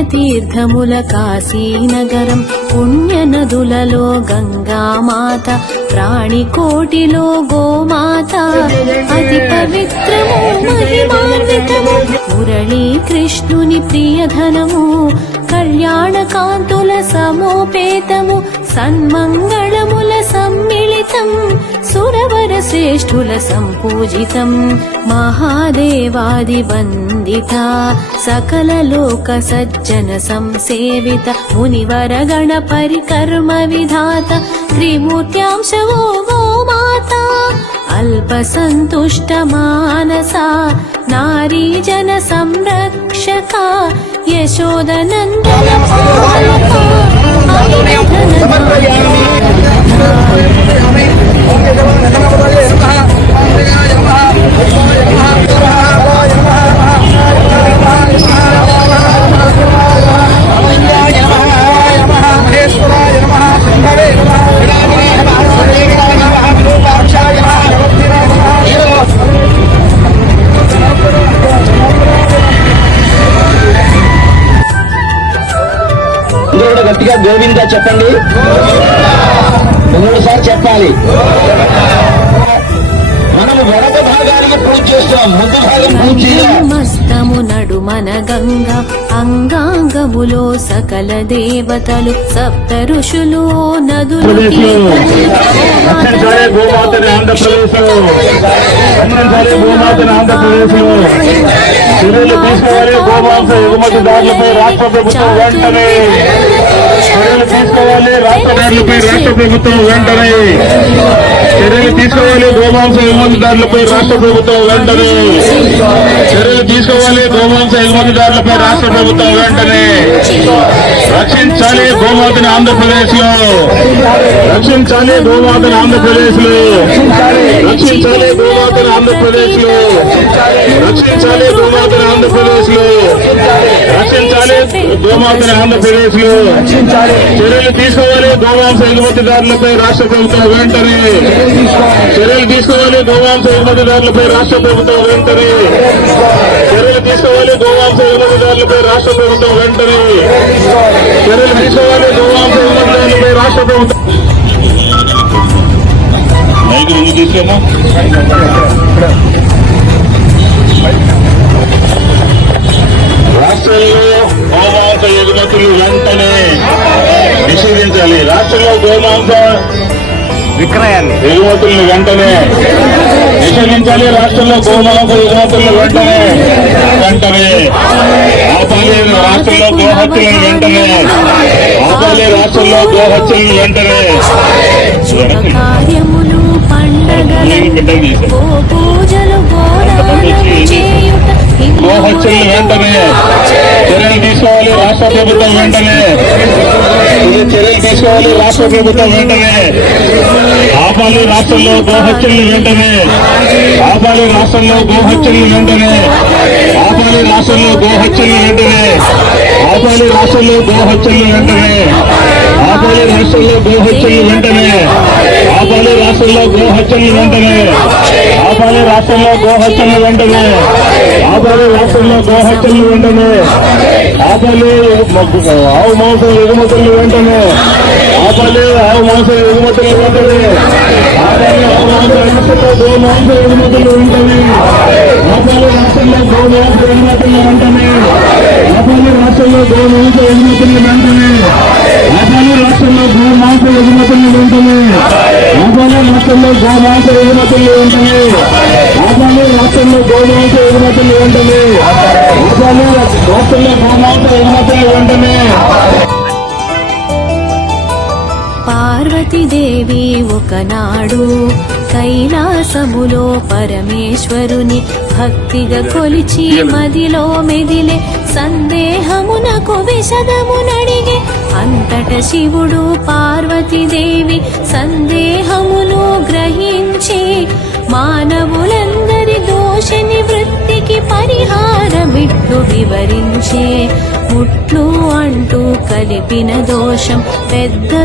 పుణ్యతీర్థముల కాశీనగరం పుణ్యనదులలో గంగామాత ప్రాణికోటిలో గోమాత అతి పవిత్రము మహిమాన్వితము మురళీ కృష్ణుని ప్రియధనము కళ్యాణకాంతుల సమోపేతము సన్మంగళముల సమ్మిళితం సురవర శ్రేష్ఠుల సంపూజితం మహాదేవాది వందిత సకల లోక సజ్జన సంసేవిత మునివర గణ పరికర్మ విధాత త్రిమూర్త్యాంశవో గోమాత అల్ప సంతుష్ట మానస నారీ జన సంరక్షక యశోదనందన పాలక గట్టిగా గోవిందా చెప్పండి, 3 సార్లు చెప్పాలి. మనము వెనక భాగానికి పూజ చేస్తాం, ముందు భాగం పూజ చేయాలి. మస్తము నడుమన గంగా అంగాంగములో సకల దేవతలు సప్త ఋషులు నదులు తీసుకోవాలి. గోమాంస ఎగుమతిదారులపై రాష్ట్ర ప్రభుత్వం వెంటనే చర్యలు తీసుకోవాలి. రాష్ట్రదారులపై రాష్ట్ర ప్రభుత్వం వెంటనే చర్యలు తీసుకోవాలి. గోమాంస ఎగుమతిదారులపై రాష్ట్ర ప్రభుత్వం వెంటనే చర్యలు తీసుకోవాలి. గోమాంస ఎగుమతిదారులపై రాష్ట్ర ప్రభుత్వం వెంటనే రక్షించాలి గోమాతని ఆంధ్రప్రదేశ్ లో, రక్షించాలి గోమాతని ఆంధ్రప్రదేశ్ లో, రక్షించాలి గోమాతని ఆంధ్రప్రదేశ్ లో, రక్షించాలి గోమాతని ఆంధ్రప్రదేశ్ లో, రక్షించాలి గోమాతని ఆంధ్రప్రదేశ్ లో చర్యలు తీసుకోవాలి. గోమాంస ఎగుమతిదారులపై రాష్ట్ర ప్రభుత్వం వెంటనే చర్యలు తీసుకోవాలి. గోమాంస ఎగుమతిదారులపై రాష్ట్ర ప్రభుత్వం వెంటనే చర్యలు తీసుకోవాలి. గోమాంస ఎగుమతిదారులపై రాష్ట్ర ప్రభుత్వం వెంటనే చర్యలు తీసుకోవాలి. గోమాంస ఎగుమతిదారులపై రాష్ట్ర ప్రభుత్వం తీసుకున్నా రాష్ట్రంలో గోమాంస ఎగుమతులు వెంటనే నిషేధించాలి. రాష్ట్రంలో గోమాంస విక్రయాన్ని ఎగుమతులను వెంటనే నిషేధించాలి. రాష్ట్రంలో గోమాంస ఎగుమతులను వెంటనే ఆపాలి. రాష్ట్రంలో గోహత్యలను వెంటనే ఆపాలి. రాష్ట్రంలో గోహత్యలను వెంటనే కార్యములు పండగలు పూజలు గోహత్యలను వెంటనే చర్యలు తీసుకోవాలి. రాష్ట్ర ప్రభుత్వం వెంటనే చర్యలు తీసుకోవాలి. రాష్ట్ర ప్రభుత్వం వెంటనే ఆపాలి. రాష్ట్రంలో గోహత్యలను వెంటనే ఆపాలి. రాష్ట్రంలో గోహత్యలను వెంటనే ఆపాలి. రాష్ట్రంలో గోహత్యలను వెంటనే ఆపాలి. రాష్ట్రంలో గోహత్యలను వెంటనే ఆపాలి. రాష్ట్రంలో గోహత్యలను వెంటనే ఆపాలి. రాష్ట్రంలో గోహత్యలను వెంటనే ఆపాలి. రాష్ట్రంలో గోహత్యలను వెంటనే ఆపాలి. రాష్ట్రంలో గోహత్యలను వెంటనే ఆపాలి. ఆవు మాంసం ఎగుమతులను వెంటనే ఆపాలి. ఆవు మాంసం ఎగుమతులను వెంటనే ఆపాలి. ఆవు మాంసం ఎగుమతులు గోమాంస ఎగుమతులు వెంటనే ఆపాలి. రాష్ట్రంలో గోమాంస ఎగుమతులు వెంటనే ఆపాలి. రాష్ట్రంలో గోమాంస ఎగుమతులు వెంటనే ఆపాలి. రాష్ట్రంలో గోమాంస ఎగుమతులు వెంటనే ఆపాలి. రాష్ట్రంలో గోమాంస ఎగుమతులు వెంటనే ఆపాలి. రాష్ట్రంలో గోమాంస ఎగుమతులు వెంటనే ఆపాలి. రాష్ట్రంలో గోమాంస ఎగుమతులు వెంటనే. పార్వతీదేవి ఒకనాడు కైలాసములో పరమేశ్వరుని భక్తిగా కొలిచి మదిలో మెదిలే సందేహమునకు విశదమునడిగే అంతట శివుడు పార్వతీదేవి సందేహమును గ్రహించి మానవులందరి దోష నివృత్తికి పరిహారమిట్లు వివరించే ముట్లు అంటూ కలిపిన దోషం పెద్దలు